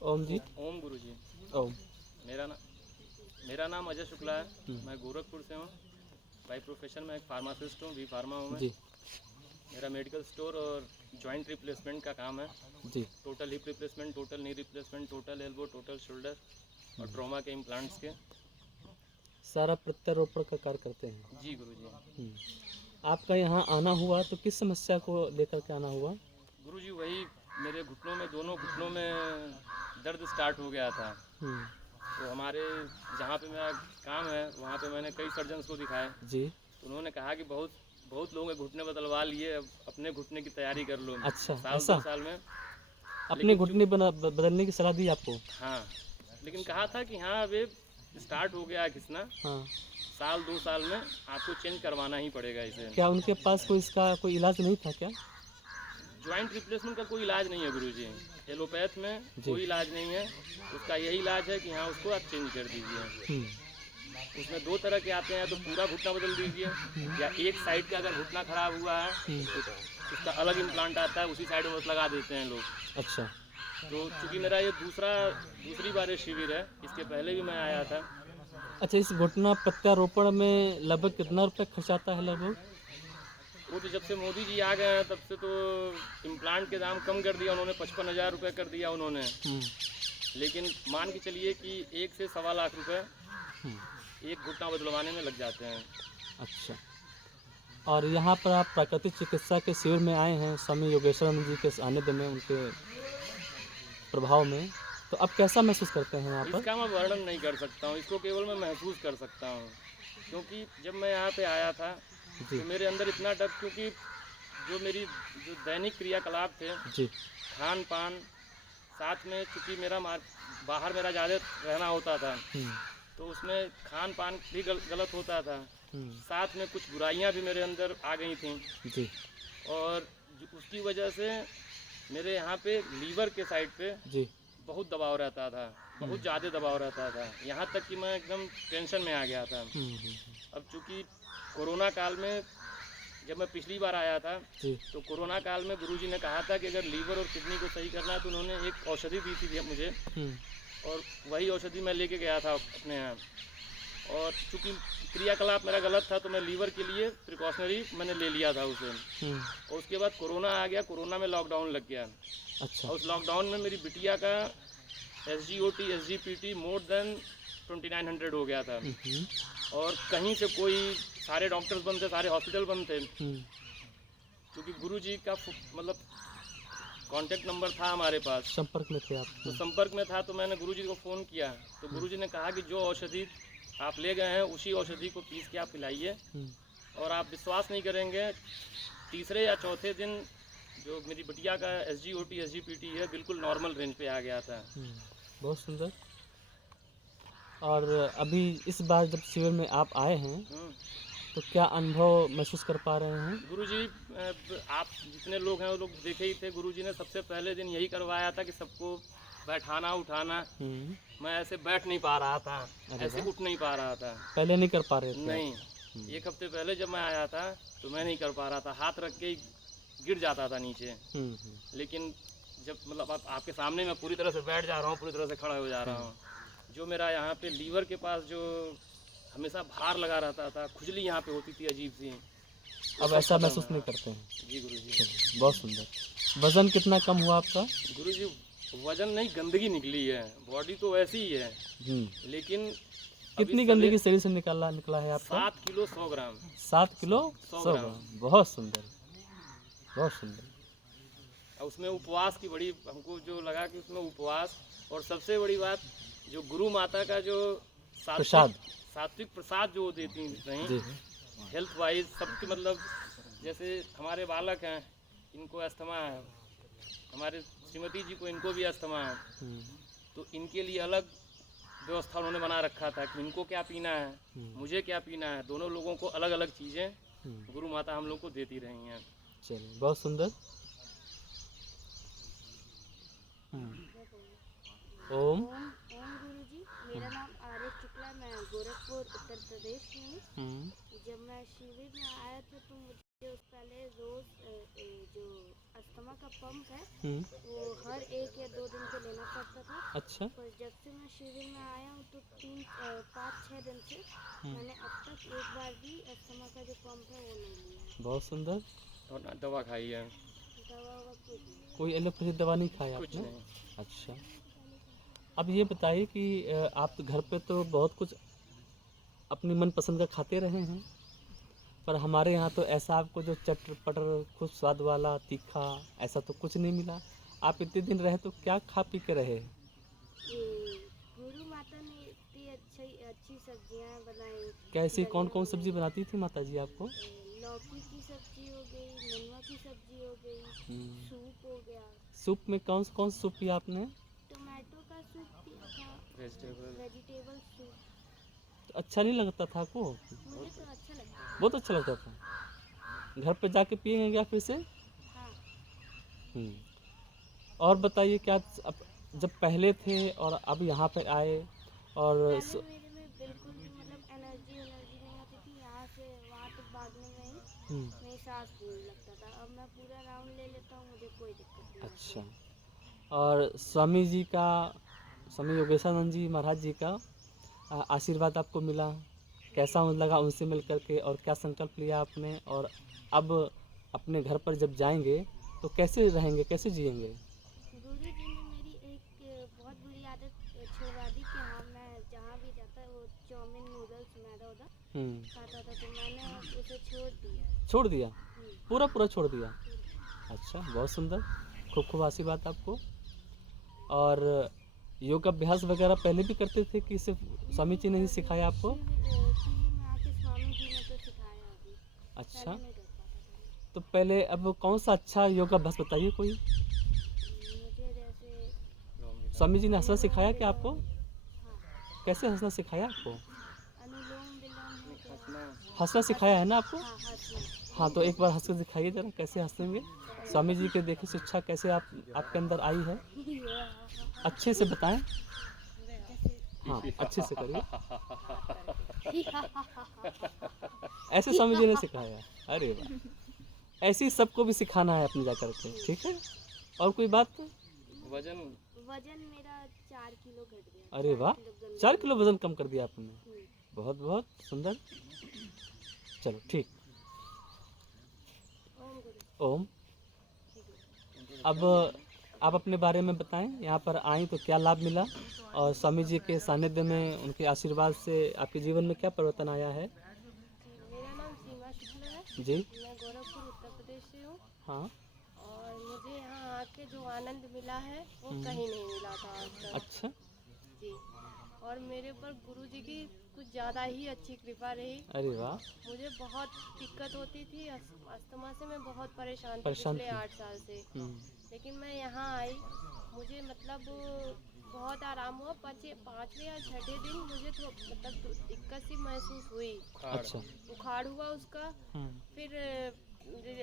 ओम जी। ओम गुरु जी। ओम। मेरा नाम अजय शुक्ला है। मैं गोरखपुर से हूँ। बाई प्रोफेशन में एक फार्मासिस्ट हूँ, बी फार्मा हूँ मैं। जी मेरा मेडिकल स्टोर और जॉइंट रिप्लेसमेंट का काम है। जी। Total hip replacement, total knee replacement, total elbow, total shoulder और ट्रॉमा के इम्प्लांट्स के। सारा प्रत्यारोपण का कार्य करते हैं। जी गुरु जी। आपका यहाँ आना हुआ तो किस समस्या को लेकर के आना हुआ? गुरु जी वही मेरे घुटनों में, दोनों घुटनों में दर्द स्टार्ट हो गया था। तो हमारे जहाँ पे मेरा काम है वहाँ पे मैंने कई सर्जन्स को दिखाए। जी। तो उन्होंने कहा कि बहुत बहुत लोगों के घुटने बदलवा लिए, अब अपने घुटने की तैयारी कर लो। अच्छा, साल ऐसा 2 साल में। अपने लेकिन घुटने बदलने की सलाह दी आपको? हाँ, लेकिन कहा था कि हाँ अब ये स्टार्ट हो गया है घिसना, हाँ। साल 2 साल में आपको चेंज करवाना ही पड़ेगा इसे। क्या उनके पास कोई इसका कोई इलाज नहीं था क्या? जॉइंट रिप्लेसमेंट का कोई इलाज नहीं है गुरुजी। एलोपैथ में जी। कोई इलाज नहीं है। उसका यही इलाज है कि हाँ उसको आप चेंज कर दीजिए। उसमें 2 तरह के आते हैं, तो पूरा घुटना बदल दीजिए या एक साइड का अगर घुटना खराब हुआ है तो उसका अलग इम्प्लांट आता है, उसी साइड में बस लगा देते हैं लोग। अच्छा। तो चूँकि मेरा ये दूसरी बार ये शिविर है, इसके पहले भी मैं आया था। अच्छा, इस घुटना प्रत्यारोपण में लगभग कितना रुपये खर्च आता है लगभग? वो तो जब से मोदी जी आ गए हैं तब से तो इम्प्लांट के दाम कम कर दिया उन्होंने, 55,000 रुपये कर दिया उन्होंने। लेकिन मान के चलिए कि 1 से सवा लाख रुपए एक घुटना बदलवाने में लग जाते हैं। अच्छा। और यहाँ पर आप प्राकृतिक चिकित्सा के शिविर में आए हैं स्वामी योगेश्वरानंद जी के सानिध्य में, उनके प्रभाव में, तो अब कैसा महसूस करते हैं यहाँ पर? इसका मैं वर्णन नहीं कर सकता हूँ, इसको केवल मैं महसूस कर सकता हूँ। क्योंकि जब मैं यहाँ पे आया था तो मेरे अंदर इतना डर, क्योंकि जो दैनिक क्रियाकलाप थे, जी। खान पान, साथ में चूँकि बाहर मेरा ज़्यादा रहना होता था तो उसमें खान पान भी गलत होता था। साथ में कुछ बुराइयां भी मेरे अंदर आ गई थीं। जी। और उसकी वजह से मेरे यहाँ पे लीवर के साइड पे जी। बहुत दबाव रहता था, बहुत ज़्यादा दबाव रहता था, यहाँ तक कि मैं एकदम टेंशन में आ गया था। अब चूँकि कोरोना काल में जब मैं पिछली बार आया था तो कोरोना काल में गुरुजी ने कहा था कि अगर लीवर और किडनी को सही करना है तो उन्होंने एक औषधि दी थी मुझे, और वही औषधि मैं लेके गया था अपने यहाँ। और चूँकि क्रियाकलाप मेरा गलत था तो मैं लीवर के लिए प्रिकॉशनरी मैंने ले लिया था उसे। और उसके बाद कोरोना आ गया, कोरोना में लॉकडाउन लग गया। अच्छा। और उस लॉकडाउन में मेरी बिटिया का SGOT SGPT मोर देन 2900 हो गया था। और कहीं से कोई, सारे डॉक्टर्स बंद थे, सारे हॉस्पिटल बंद थे। क्योंकि गुरुजी का मतलब कांटेक्ट नंबर था हमारे पास, संपर्क में थे आप? तो संपर्क में था, तो मैंने गुरुजी को फ़ोन किया तो गुरुजी ने कहा कि जो औषधि आप ले गए हैं उसी औषधि को पीस के आप पिलाइए। और आप विश्वास नहीं करेंगे, तीसरे या चौथे दिन जो मेरी बिटिया का SGOT SGPT है बिल्कुल नॉर्मल रेंज पे आ गया था। बहुत सुंदर। और अभी इस बार जब शिविर में आप आए हैं तो क्या अनुभव महसूस कर पा रहे हैं? गुरुजी, आप जितने लोग हैं वो लोग देखे ही थे। गुरुजी ने सबसे पहले दिन यही करवाया था कि सबको बैठाना उठाना। मैं ऐसे बैठ नहीं पा रहा था, ऐसे उठ नहीं पा रहा था। पहले नहीं कर पा रहे थे? नहीं, 1 हफ्ते पहले जब मैं आया था तो मैं नहीं कर पा रहा था, हाथ रख के गिर जाता था नीचे। लेकिन जब मतलब आपके सामने मैं पूरी तरह से बैठ जा रहा हूँ, पूरी तरह से खड़ा हो जा रहा हूँ। जो मेरा यहाँ पे लीवर के पास जो हमेशा भार लगा रहता था, खुजली यहाँ पे होती थी अजीब सी, अब ऐसा महसूस नहीं करते हैं? जी गुरुजी। बहुत सुंदर। वजन कितना कम हुआ आपका? गुरुजी वजन नहीं, गंदगी निकली है। बॉडी तो वैसी ही है, लेकिन कितनी गंदगी शरीर से निकला है आपका? 7 किलो 100 ग्राम। 7 किलो 100 ग्राम। बहुत सुंदर, बहुत सुंदर। उसमें उपवास की बड़ी हमको जो लगा कि उसमें उपवास, और सबसे बड़ी बात जो गुरु माता का जो सात्विक प्रसाद जो देती रहीं, हेल्थ वाइज सबके, मतलब जैसे हमारे बालक हैं, इनको अस्थमा है, हमारे श्रीमती जी को, इनको भी अस्थमा है, तो इनके लिए अलग व्यवस्था उन्होंने बना रखा था कि इनको क्या पीना है, मुझे क्या पीना है। दोनों लोगों को अलग अलग चीज़ें गुरु माता हम लोग को देती रही हैं। चलिए, बहुत सुंदर। ओम गुरुजी, मेरा नाम आर्य शुक्ला, मैं गोरखपुर उत्तर प्रदेश में हूँ। जब मैं शिविर में आया था तो मुझे उस पहले रोज़ जो अस्थमा अस्थमा का पंप है हम्म, वो हर 1 या 2 दिन पे लेना पड़ता था। अच्छा। पर जब से मैं शिविर में आया हूँ तो 5-6 दिन से मैंने अब तक एक बार भी अस्थमा का जो पंप है वो नहीं लिया है। बहुत सुंदर। और ना दवा खाई है, दवा ववा कुछ नहीं। कोई एलोपैथी दवा नहीं खाया कुछ आपने? नहीं। अच्छा। अब ये बताइए कि आप तो घर पे तो बहुत कुछ अपनी मनपसंद का खाते रहे हैं, पर हमारे यहाँ तो ऐसा आपको जो चटर-पटर खूब स्वाद वाला तीखा ऐसा तो कुछ नहीं मिला। आप इतने दिन रहे तो क्या खा पी के रहे? ये गुरु माता ने इतनी अच्छी सब्जियां बनाई। कैसी दलिया कौन-कौन सब्ज़ी बनाई, बनाती थी माताजी आपको? लौकी की सब्जी हो गई, नेनुआ की सब्जी हो गई, हुँ। सूप हो गया, सूप में कौन सा सूप पिया आपने? टोमेटो का सूप पिया था, वेजिटेबल वेजिटेबल सूप। तो अच्छा नहीं लगता था आपको? मुझे तो अच्छा लगता है। बहुत अच्छा लगता था। घर पे जाके पिएँगे क्या फिर से? हाँ। हुँ। और बताइए क्या अब जब पहले थे और अब यहाँ पे आए और पहले स मेरे में बिल्कुल भी मतलब एनर्जी नहीं आती थी। यहाँ से वहाँ तक भागने में ही हुँ, मेरी सांस फूलने लगता था। अब मैं पूरा राउंड ले लेता हूँ, मुझे कोई दिक्कत नहीं आती अच्छा। है। और स्वामी योगेशानंद जी महाराज जी का आशीर्वाद आपको मिला, कैसा लगा उनसे मिल कर के और क्या संकल्प लिया आपने? और अब अपने घर पर जब जाएँगे तो कैसे रहेंगे, कैसे जिएँगे? गुरु जी ने मेरी एक बहुत बुरी आदत छुड़वा दी कि हाँ, मैं जहाँ भी जाता वो चाउमीन नूडल्स मैदा हुँ, खाता था, तो मैंने अब उसे छोड़ दिया है। छोड़ दिया? हम्म, पूरा छोड़ दिया? पूरा। अच्छा, बहुत सुंदर। खूब आशीर्वाद आपको। और योग अभ्यास वगैरह पहले भी करते थे कि सिर्फ स्वामी जी ने ही सिखाया आपको? शिविर में आके स्वामी जी ने तो सिखाया अभी। अच्छा, पहले नहीं कर पाता था मैं। तो पहले अब कौन सा अच्छा योग अभ्यास बताइए कोई? मुझे जैसे स्वामी जी ने हँसना अनुलोम सिखाया क्या आपको? विलोम, हाँ, कैसे हँसना सिखाया आपको? अनुलोम विलोम हो गया। हंसना। हँसना सिखाया है ना आपको? हाँ, हंसना। हाँ, तो एक बार हँस के दिखाइए ज़रा कैसे हँसेंगे? स्वामी जी के देखी शिक्षा कैसे आपके अंदर आई है? अच्छे से बताएँ। हाँ, अच्छे से करिए। ऐसे स्वामी जी ने सिखाया। अरे वाह! ऐसे ही सबको भी सिखाना है अपने जा कर के, ठीक है? और कोई बात? वजन वजन मेरा 4 किलो घट गया। अरे 4 वाह! किलो गंदगी 4 किलो में। वज़न कम कर दिया आपने। हम्म, बहुत सुंदर। चलो ठीक। ओम गुरु। ओम। ठीक है। अब आप अपने बारे में बताएँ, यहाँ पर आईं तो क्या लाभ मिला? और स्वामी जी के सानिध्य में उनके आशीर्वाद से आपके जीवन में क्या परिवर्तन आया है? जी, मेरा नाम सीमा शुक्ल है। जी, मैं गोरखपुर उत्तर प्रदेश से हूँ। हाँ, और मुझे यहाँ आके जो आनंद मिला है वो हम्म। कहीं नहीं मिला था आज तक। अच्छा, जी। और मेरे ऊपर गुरु जी की कुछ ज़्यादा ही अच्छी कृपा रही। अरे वाह! मुझे बहुत दिक्कत होती थी, अस्थमा से मैं बहुत परेशान थी परेशान पिछले थी। 8 साल से। हुँ, लेकिन मैं यहाँ आई, मुझे मतलब बहुत आराम हुआ। 5वें या 6ठे दिन मुझे तो मतलब दिक्कत सी महसूस हुई, बुखार। अच्छा, बुखार हुआ उसका। हुँ, फिर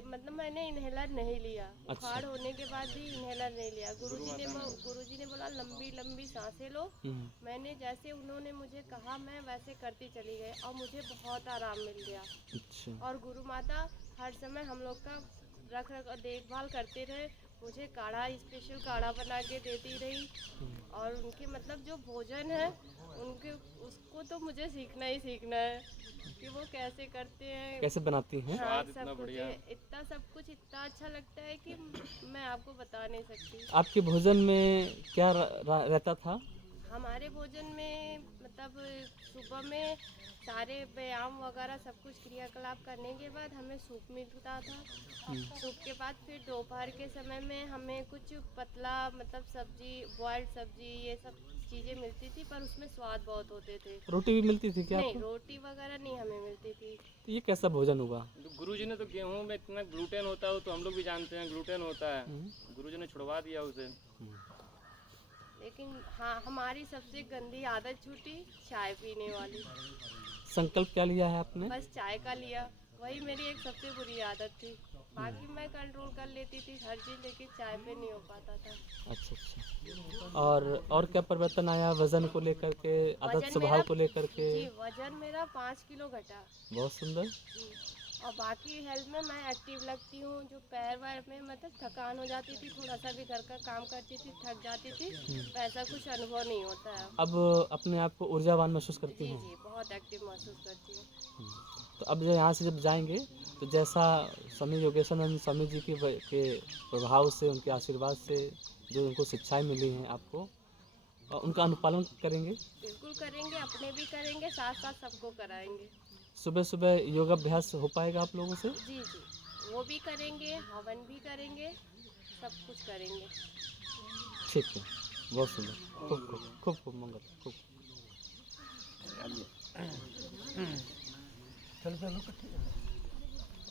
मतलब मैंने इन्हेलर नहीं लिया। अच्छा, बुखार होने के बाद भी इन्हेलर नहीं लिया। गुरुजी ने बोला लंबी लंबी सांसें लो। हुँ, मैंने जैसे उन्होंने मुझे कहा मैं वैसे करती चली गई और मुझे बहुत आराम मिल गया। अच्छा, और गुरु माता हर समय हम लोग का रख देखभाल करते रहे। मुझे काढ़ा, स्पेशल काढ़ा बना के देती रही। और उनके मतलब जो भोजन है उनके, उसको तो मुझे सीखना ही सीखना है कि वो कैसे करते हैं। कैसे बनाती हैं? हाँ, स्वाद इतना सब कुछ बढ़िया। इतना सब कुछ इतना अच्छा लगता है कि मैं आपको बता नहीं सकती। आपके भोजन में क्या रहता था? हमारे भोजन में मतलब सुबह में सारे व्यायाम वगैरह सब कुछ क्रियाकलाप करने के बाद हमें सूप मिलता था। सूप के बाद फिर दोपहर के समय में हमें कुछ पतला मतलब सब्जी, बॉइल्ड सब्जी, ये सब चीज़ें मिलती थी, पर उसमें स्वाद बहुत होते थे। रोटी भी मिलती थी क्या नहीं, आपको? रोटी वगैरह नहीं हमें मिलती थी। तो ये कैसा भोजन हुआ? तो गुरुजी ने तो गेहूं में इतना ग्लूटेन होता है, वो तो हम लोग भी जानते हैं ग्लूटेन होता है। हुँ, गुरुजी ने छुड़वा दिया उसे। लेकिन हाँ, हमारी सबसे गंदी आदत छूटी, चाय पीने वाली। संकल्प क्या लिया है आपने? बस चाय का लिया, वही मेरी एक सबसे बुरी आदत थी। बाकी मैं कंट्रोल कर लेती थी हर चीज़, लेकिन चाय पे नहीं हो पाता था। अच्छा। और क्या परिवर्तन आया वज़न को लेकर के, आदत वजन स्वभाव मेरा को लेकर के? जी, वजन मेरा 5 किलो घटा। बहुत सुंदर। जी। और बाकी हेल्थ में मैं एक्टिव लगती हूँ। जो पैर वैर में मतलब थकान हो जाती थी, थोड़ा सा भी घर का काम करती थी थक जाती थी, तो ऐसा कुछ अनुभव नहीं होता है। अब अपने आप को ऊर्जावान महसूस करती जी हैं? जी, बहुत एक्टिव महसूस करती हूँ। तो अब जो यहाँ से जब जाएंगे तो जैसा स्वामी योगेश्वरानंद स्वामी जी के प्रभाव से, उनके आशीर्वाद से जो उनको शिक्षाएं मिली हैं आपको, उनका अनुपालन करेंगे? बिल्कुल करेंगे, अपने भी करेंगे, साथ साथ सबको कराएंगे। सुबह सुबह योगाभ्यास हो पाएगा आप लोगों से? जी जी, वो भी करेंगे, हवन भी करेंगे, सब कुछ करेंगे। ठीक है, बहुत सुंदर, खूब खूब खूब खूब मंगल, खूब। चलो चलो